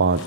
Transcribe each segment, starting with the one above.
5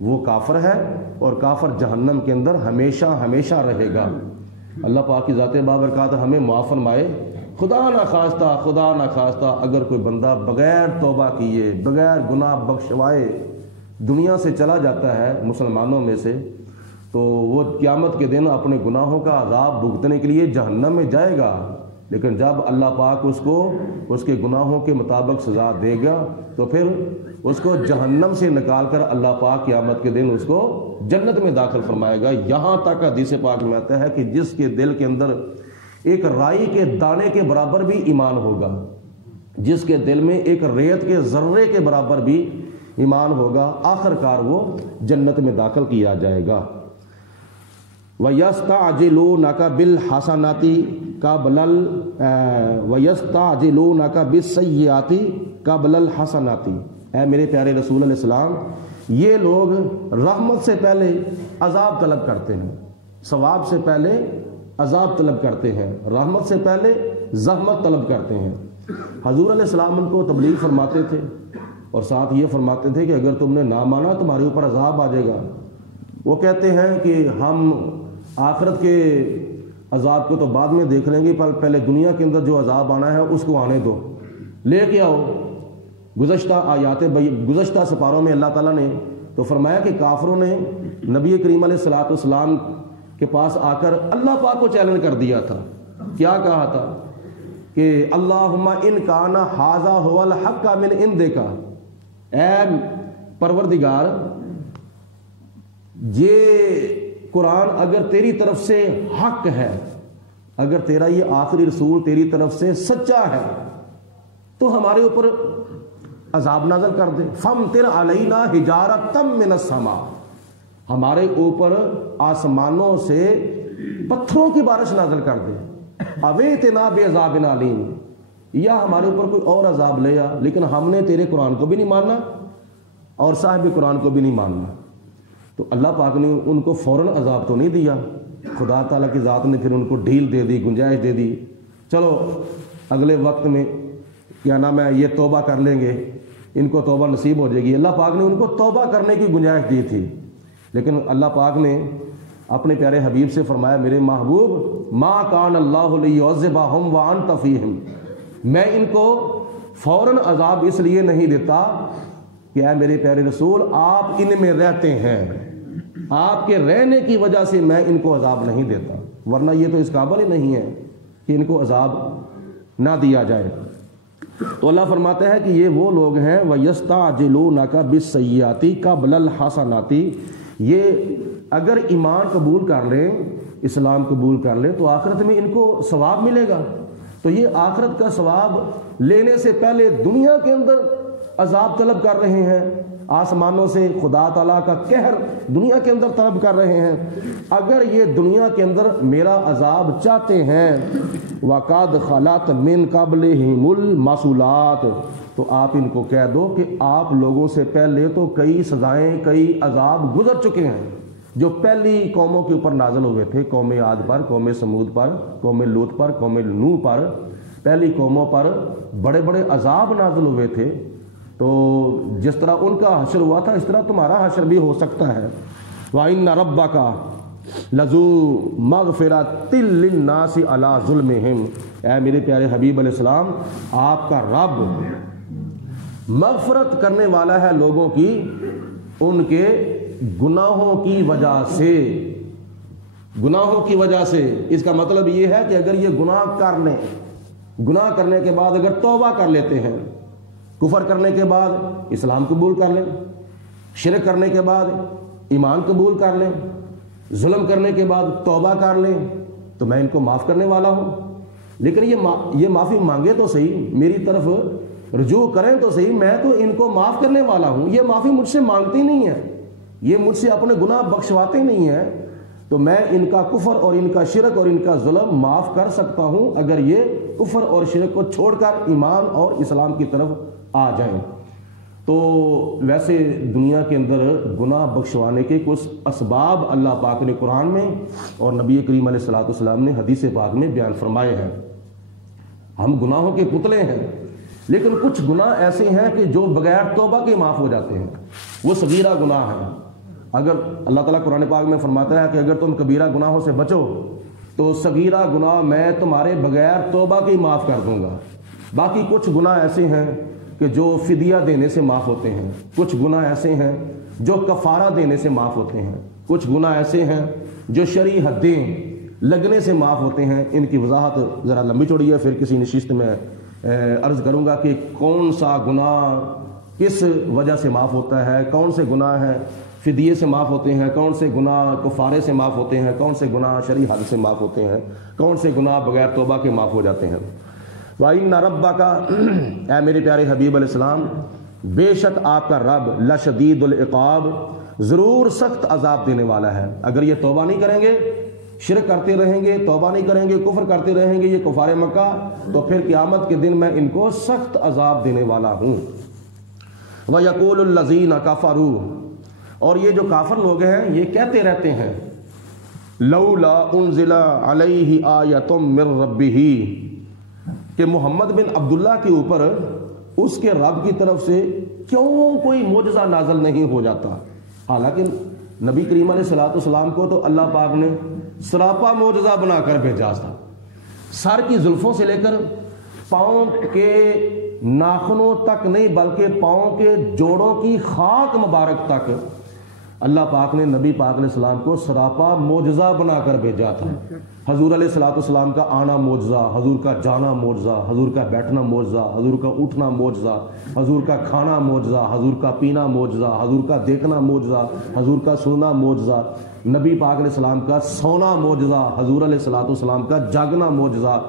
وہ کافر ہے اور کافر جہنم کے اندر ہمیشہ ہمیشہ رہے گا۔ اللہ پاک کی ذات بابرکات ہمیں معاف فرمائے۔ خدا نہ خواستہ اگر کوئی بندہ بغیر توبہ کیے، بغیر گناہ بخشوائے دنیا سے چلا جاتا ہے مسلمانوں میں سے، تو وہ قیامت کے دن اپنے گناہوں کا عذاب بھگتنے کے لیے جہنم میں جائے گا، لیکن جب اللہ پاک اس کو اس کے گناہوں کے مطابق سزا دے گا تو پھر اس کو جہنم سے نکال کر اللہ پاک قیامت کے دن اس کو جنت میں داخل فرمائے گا۔ یہاں تک حدیث پاک میں آتا ہے کہ جس کے دل کے اندر ایک رائی کے دانے کے برابر بھی ایمان ہوگا، جس کے دل میں ایک ریت کے ذرے کے برابر بھی ایمان ہوگا، آخر کار وہ جنت میں داخل کیا جائے گا۔ وَيَسْتَعْجِلُونَكَ بِالْحَسَنَاتِ وَيَسْتَعْجِلُونَكَ بِالسَّيِّئَاتِ قَبْلَ الْحَسَنَاتِ۔ اے میرے پیارے رسول علیہ السلام، یہ لوگ رحمت سے پہلے عذاب طلب کرتے ہیں، ثواب سے پہلے عذاب طلب کرتے ہیں، رحمت سے پہلے زحمت طلب کرتے ہیں۔ حضور علیہ السلام ان کو تبلیغ فرماتے تھے اور ساتھ یہ فرماتے تھے کہ اگر تم نے نہ مانا تمہارے اوپر عذاب آ جائے گا۔ وہ کہتے ہیں کہ ہم آخرت کے عذاب کو تو بعد میں دیکھ لیں گے، پر پہلے دنیا کے اندر جو عذاب آنا ہے اس کو آنے دو، لے کے آؤ۔ گزشتہ سپاروں میں اللہ تعالیٰ نے تو فرمایا کہ کافروں نے نبی کریم علیہ الصلوۃ والسلام کے پاس آ کر اللہ پاک کو چیلنج کر دیا تھا۔ کیا کہا تھا کہ اللہم ان کان ھذا ھو الحق من عندک، اے پروردگار یہ قرآن اگر تیری طرف سے حق ہے، اگر تیرا یہ آخری رسول تیری طرف سے سچا ہے تو ہمارے اوپر عذاب نازل کر دے۔ فامطر علینا حجارۃ من السماء، ہمارے اوپر آسمانوں سے پتھروں کی بارش نازل کر دے۔ اویتنا بعذاب علیم، یا ہمارے اوپر کوئی اور عذاب لے آ، لیکن ہم نے تیرے قرآن کو بھی نہیں ماننا اور صاحب قرآن کو بھی نہیں ماننا۔ تو اللہ پاک نے ان کو فوراً عذاب تو نہیں دیا، خدا تعالیٰ کی ذات نے پھر ان کو ڈھیل دے دی، گنجائش دے دی، چلو اگلے وقت میں کیا نام ہے یہ توبہ کر لیں گے، ان کو توبہ نصیب ہو جائے گی۔ اللہ پاک نے ان کو توبہ کرنے کی گنجائش دی تھی، لیکن اللہ پاک نے اپنے پیارے حبیب سے فرمایا میرے محبوب ما کان اللہ لیعذبہم وانت فیہم، میں ان کو فوراً عذاب اس لیے نہیں دیتا کہ اے میرے پیارے رسول آپ ان میں رہتے ہیں، آپ کے رہنے کی وجہ سے میں ان کو عذاب نہیں دیتا، ورنہ یہ تو اس قابل ہی نہیں ہے کہ ان کو عذاب نہ دیا جائے۔ تو اللہ فرماتا ہے کہ یہ وہ لوگ ہیں وَيَسْتَعْجِلُونَكَ بِالسَّيِّئَاتِ قَبْلَ الْحَسَنَاتِ، یہ اگر ایمان قبول کر لیں، اسلام قبول کر لیں تو آخرت میں ان کو ثواب ملے گا۔ تو یہ آخرت کا ثواب لینے سے پہلے دنیا کے اندر عذاب طلب کر رہے ہیں، آسمانوں سے خدا تعالیٰ کا قہر دنیا کے اندر طلب کر رہے ہیں۔ اگر یہ دنیا کے اندر میرا عذاب چاہتے ہیں وَقَدْ خَلَتْ مِنْ قَبْلِهِمُ الْمَثُولَاتُ، تو آپ ان کو کہہ دو کہ آپ لوگوں سے پہلے تو کئی سزائیں، کئی عذاب گزر چکے ہیں جو پہلی قوموں کے اوپر نازل ہوئے تھے، قوم عاد پر، قوم سمود پر، قوم لوط پر، قوم نوح پر، پہلی قوموں پر بڑے بڑے عذاب نازل ہوئے تھے۔ تو جس طرح ان کا حشر ہوا تھا اس طرح تمہارا حشر بھی ہو سکتا ہے۔ وَإِنَّ رَبَّكَ لَذُو مَغْفِرَةٍ لِلنَّاسِ عَلَىٰ ظُلْمِهِمْ، اے میرے پیارے حبیب علیہ السلام آپ کا رب مغفرت کرنے والا ہے لوگوں کی ان کے گناہوں کی وجہ سے۔ گناہوں کی وجہ سے اس کا مطلب یہ ہے کہ اگر یہ گناہ کر لیں، گناہ کرنے کے بعد اگر توبہ کر لیتے ہیں، کفر کرنے کے بعد اسلام قبول کر لیں، شرک کرنے کے بعد ایمان قبول کر لیں، ظلم کرنے کے بعد توبہ کر لیں، تو میں ان کو معاف کرنے والا ہوں۔ لیکن یہ معافی مانگے تو صحیح، میری طرف رجوع کریں تو صحیح، میں تو ان کو معاف کرنے والا ہوں۔ یہ معافی مجھ سے مانگتی نہیں ہے، یہ مجھ سے اپنے گناہ بخشواتے نہیں ہیں، تو میں ان کا کفر اور ان کا شرک اور ان کا ظلم معاف کر سکتا ہوں اگر یہ کفر اور شرک کو چھوڑ کر ایمان اور اسلام کی طرف آ جائیں۔ تو ویسے دنیا کے اندر گناہ بخشوانے کے کچھ اسباب اللہ پاک نے قرآن میں اور نبی کریم علیہ الصلوۃ والسلام نے حدیث پاک میں بیان فرمائے ہیں۔ ہم گناہوں کے پتلے ہیں، لیکن کچھ گناہ ایسے ہیں کہ جو بغیر توبہ کے معاف ہو جاتے ہیں، وہ صغیرہ گناہ ہیں۔ اگر اللہ تعالیٰ قرآن پاک میں فرماتا ہے کہ اگر تم کبیرہ گناہوں سے بچو تو صغیرہ گناہ میں تمہارے بغیر توبہ کے ہی معاف کر دوں گا. باقی کچھ گناہ ایسے ہیں کہ جو فدیہ دینے سے معاف ہوتے ہیں، کچھ گناہ ایسے ہیں جو کفارہ دینے سے معاف ہوتے ہیں، کچھ گناہ ایسے ہیں جو شرعی حدیں لگنے سے معاف ہوتے ہیں. ان کی وضاحت ذرا لمبی چوڑی ہے، پھر کسی نشست میں عرض کروں گا کہ کون سا گناہ کس وجہ سے معاف ہوتا ہے، کون سے گناہ ہیں فدیے سے معاف ہوتے ہیں، کون سے گناہ کفارے سے معاف ہوتے ہیں، کون سے گناہ شرعی حد سے معاف ہوتے ہیں، کون سے گناہ بغیر توبہ کے معاف ہو جاتے ہیں. وَإِنَّ رَبَّكَ، اے میرے پیارے حبیب علیہ السلام، بے شک آپ کا رب لشدید العقاب، ضرور سخت عذاب دینے والا ہے. اگر یہ توبہ نہیں کریں گے، شرک کرتے رہیں گے، توبہ نہیں کریں گے، کفر کرتے رہیں گے، یہ کفار مکہ، تو پھر قیامت کے دن میں ان کو سخت عذاب دینے والا ہوں. وَيَقُولُ الَّذِينَ كَفَرُوا، اور یہ جو کافر لوگ ہیں یہ کہتے رہتے ہیں لولا انزل علیہ آیۃ من ربہ، کہ محمد بن عبداللہ کے اوپر اس کے رب کی طرف سے کیوں کوئی معجزہ نازل نہیں ہو جاتا. حالانکہ نبی کریم علیہ الصلوۃ والسلام کو تو اللہ پاک نے سراپا معجزہ بنا کر بھیجا تھا. سر کی زلفوں سے لے کر پاؤں کے ناخنوں تک نہیں بلکہ پاؤں کے جوڑوں کی خاک مبارک تک اللہ پاک نے نبی پاک علیہ السلام کو سراپا معجزہ بنا کر بھیجا تھا. حضور علیہ الصلوۃ والسلام کا آنا معجزہ، حضور کا جانا معجزہ، حضور کا بیٹھنا معجزہ، حضور کا اٹھنا معجزہ، حضور کا کھانا معجزہ، حضور کا پینا معجزہ، حضور کا دیکھنا معجزہ، حضور کا سننا معجزہ، نبی پاک علیہ السلام کا سونا معجزہ، حضور علیہ الصلوۃ والسلام کا جاگنا معجزہ،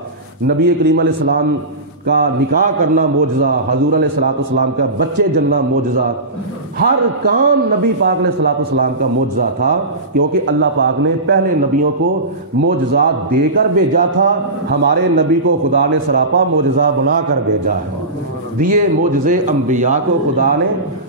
نبی کریم علیہ السلام کا نکاح کرنا معجزہ، حضور علیہ الصلوۃ والسلام کا بچے جننا معجزہ. ہر کام نبی پاک علیہ الصلوۃ والسلام کا معجزہ تھا، کیونکہ اللہ پاک نے پہلے نبیوں کو معجزات دے کر بھیجا تھا. ہمارے نبی کو خدا نے سراپا معجزہ بنا کر بھیجا ہے. دیے معجزے انبیاء کو خدا نے،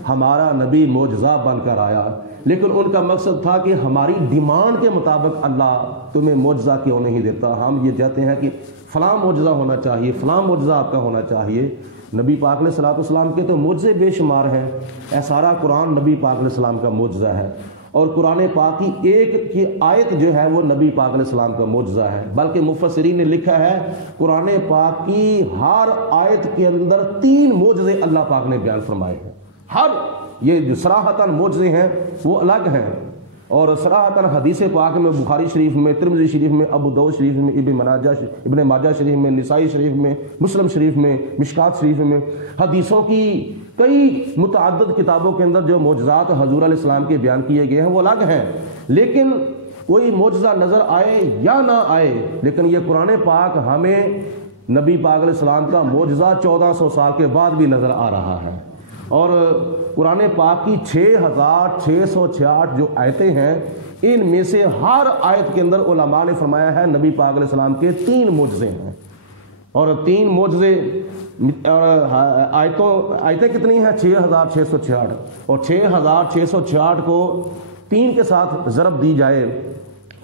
ہمارا نبی معجزہ بن کر آیا. لیکن ان کا مقصد تھا کہ ہماری ڈیمانڈ کے مطابق اللہ تمہیں معجزہ کیوں نہیں دیتا. ہم یہ چاہتے ہیں کہ فلاں معجزہ ہونا چاہیے، فلاں معجزہ آپ کا ہونا چاہیے. نبی پاک علیہ الصلوۃ والسلام کے تو معجزے بے شمار ہیں. اے سارا قرآن نبی پاک علیہ السلام کا معجزہ ہے، اور قرآن پاک کی ایک کی آیت جو ہے وہ نبی پاک علیہ السلام کا معجزہ ہے. بلکہ مفسرین نے لکھا ہے قرآن پاک کی ہر آیت کے اندر 3 معجزے اللہ پاک نے بیان فرمائے ہیں. ہر یہ جو صراحتاً معجزے ہیں وہ الگ ہیں، اور صراحتاً حدیث پاک میں بخاری شریف میں، ترمذی شریف میں، ابو داؤد شریف میں، ابن ماجہ شریف میں، نسائی شریف میں، مسلم شریف میں، مشکات شریف میں، حدیثوں کی کئی متعدد کتابوں کے اندر جو معجزات حضور علیہ السلام کے بیان کیے گئے ہیں وہ الگ ہیں. لیکن کوئی معجزہ نظر آئے یا نہ آئے، لیکن یہ قرآن پاک ہمیں نبی پاک علیہ السلام کا معجزہ 1400 سال کے بعد بھی نظر آ رہا ہے. اور قرآن پاک کی 6666 جو آیتیں ہیں، ان میں سے ہر آیت کے اندر علماء نے فرمایا ہے نبی پاک علیہ السلام کے 3 معجزے ہیں. اور 3 معجزے، آیتیں کتنی ہیں؟ 6666. اور 6666 کو 3 کے ساتھ ضرب دی جائے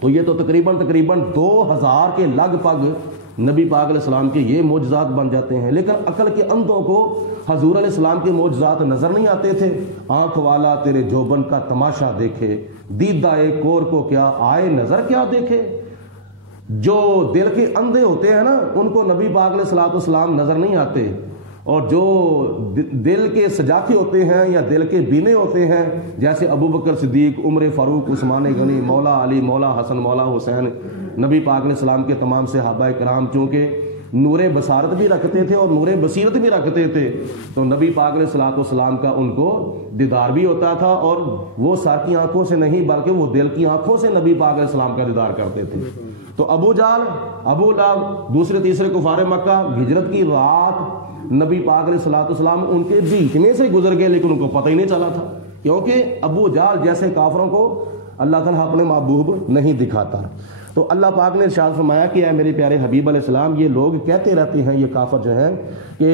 تو یہ تو تقریباً 2000 کے لگ بھگ نبی پاک علیہ السلام کے یہ معجزات بن جاتے ہیں. لیکن عقل کے اندھوں کو حضور علیہ السلام کے معجزات نظر نہیں آتے تھے. آنکھ والا تیرے جوبن کا تماشا دیکھے، دیدہ ایک اور کو کیا آئے نظر کیا دیکھے. جو دل کے اندھے ہوتے ہیں نا، ان کو نبی پاک علیہ الصلوۃ والسلام نظر نہیں آتے، اور جو دل کے سجاتی ہوتے ہیں یا دل کے بینے ہوتے ہیں، جیسے ابو بکر صدیق، عمر فاروق، عثمان غنی، مولا علی، مولا حسن، مولا حسین، نبی پاک علیہ السلام کے تمام صحابہ کرام چونکہ نور بصارت بھی رکھتے تھے اور نور بصیرت بھی رکھتے تھے، تو نبی پاک علیہ الصلوۃ والسلام کا ان کو دیدار بھی ہوتا تھا، اور وہ سر کی آنکھوں سے نہیں بلکہ وہ دل کی آنکھوں سے نبی پاک علیہ السلام کا دیدار کرتے تھے. تو ابو جہل، ابو لہب، دوسرے تیسرے کفار مکہ ہجرت کی رات نبی پاک علیہ الصلوۃ والسلام ان کے بیچ میں سے گزر گئے، لیکن ان کو پتہ ہی نہیں چلا تھا، کیونکہ ابو جہل جیسے کافروں کو اللہ تعالیٰ اپنے محبوب نہیں دکھاتا. تو اللہ پاک نے ارشاد فرمایا کہ اے میرے پیارے حبیب علیہ السلام، یہ لوگ کہتے رہتے ہیں، یہ کافر جو ہیں، کہ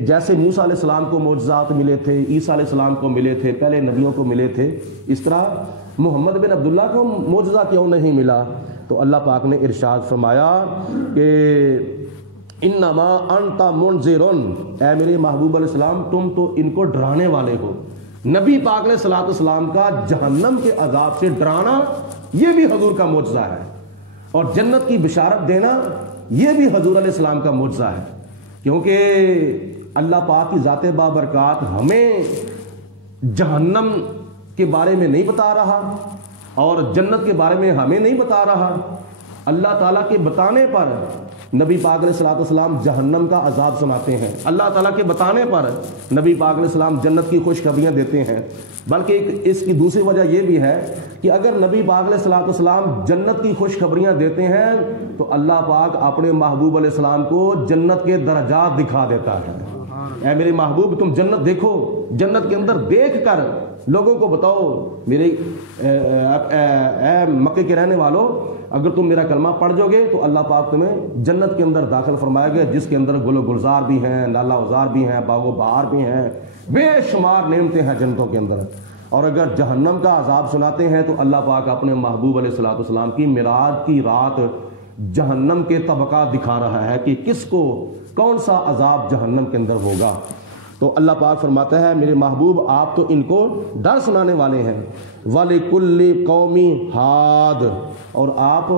جیسے موسیٰ علیہ السلام کو معجزات ملے تھے، عیسیٰ علیہ السلام کو ملے تھے، پہلے نبیوں کو ملے تھے، اس طرح محمد بن عبداللہ کو معجزہ کیوں نہیں ملا. تو اللہ پاک نے ارشاد فرمایا کہ انما انت منذر، اے میرے محبوب علیہ السلام تم تو ان کو ڈرانے والے ہو. نبی پاک علیہ الصلوۃ والسلام کا جہنم کے عذاب سے ڈرانا یہ بھی حضور کا معجزہ ہے، اور جنت کی بشارت دینا یہ بھی حضور علیہ السلام کا معجزہ ہے، کیونکہ اللہ پاک کی ذات بابرکات ہمیں جہنم کے بارے میں نہیں بتا رہا اور جنت کے بارے میں ہمیں نہیں بتا رہا، اللہ تعالیٰ کے بتانے پر نبی پاک علیہ الصلوۃ والسلام جہنم کا عذاب سناتے ہیں، اللہ تعالیٰ کے بتانے پر نبی پاک علیہ السلام جنت کی خوشخبریاں دیتے ہیں۔ بلکہ اس کی دوسری وجہ یہ بھی ہے کہ اگر نبی پاک علیہ الصلوۃ والسلام جنت کی خوشخبریاں دیتے ہیں تو اللہ پاک اپنے محبوب علیہ السلام کو جنت کے درجات دکھا دیتا ہے۔ اے میرے محبوب تم جنت دیکھو، جنت کے اندر دیکھ کر لوگوں کو بتاؤ، میرے اے مکے کے رہنے والوں، اگر تم میرا کلمہ پڑھ جاؤ گے تو اللہ پاک تمہیں جنت کے اندر داخل فرمائے گا، جس کے اندر گل و گلزار بھی ہیں، نالا اوزار بھی ہیں، باغ و بہار بھی ہیں، بے شمار نعمتیں ہیں جنتوں کے اندر۔ اور اگر جہنم کا عذاب سناتے ہیں تو اللہ پاک اپنے محبوب علیہ الصلوۃ والسلام کی معراج کی رات جہنم کے طبقات دکھا رہا ہے کہ کس کو کون سا عذاب جہنم کے اندر ہوگا۔ تو اللہ پاک فرماتا ہے میرے محبوب آپ تو ان کو ڈر سنانے والے ہیں، وَلِكُلِّ قَوْمٍ ہاد، اور آپ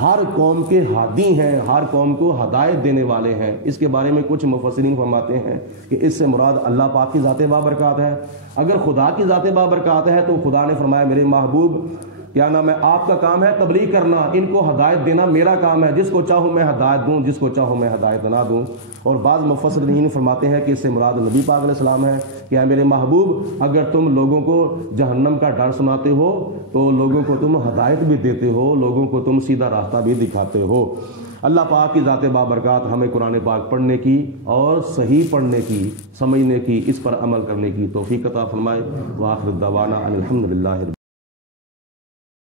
ہر قوم کے ہادی ہیں، ہر قوم کو ہدایت دینے والے ہیں۔ اس کے بارے میں کچھ مفسرین فرماتے ہیں کہ اس سے مراد اللہ پاک کی ذات بابرکات ہے۔ اگر خدا کی ذات بابرکات ہے تو خدا نے فرمایا میرے محبوب کیا نام ہے، آپ کا کام ہے تبلیغ کرنا، ان کو ہدایت دینا میرا کام ہے، جس کو چاہوں میں ہدایت دوں، جس کو چاہوں میں ہدایت نہ دوں۔ اور بعض مفسرین فرماتے ہیں کہ اس سے مراد نبی پاک علیہ السلام ہے کہ اے میرے محبوب اگر تم لوگوں کو جہنم کا ڈر سناتے ہو تو لوگوں کو تم ہدایت بھی دیتے ہو، لوگوں کو تم سیدھا راستہ بھی دکھاتے ہو۔ اللہ پاک کی ذات بابرکات ہمیں قرآن پاک پڑھنے کی اور صحیح پڑھنے کی، سمجھنے کی، اس پر عمل کرنے کی توفیق عطا فرمائے۔ وآخر دعوانا ان الحمد للہ۔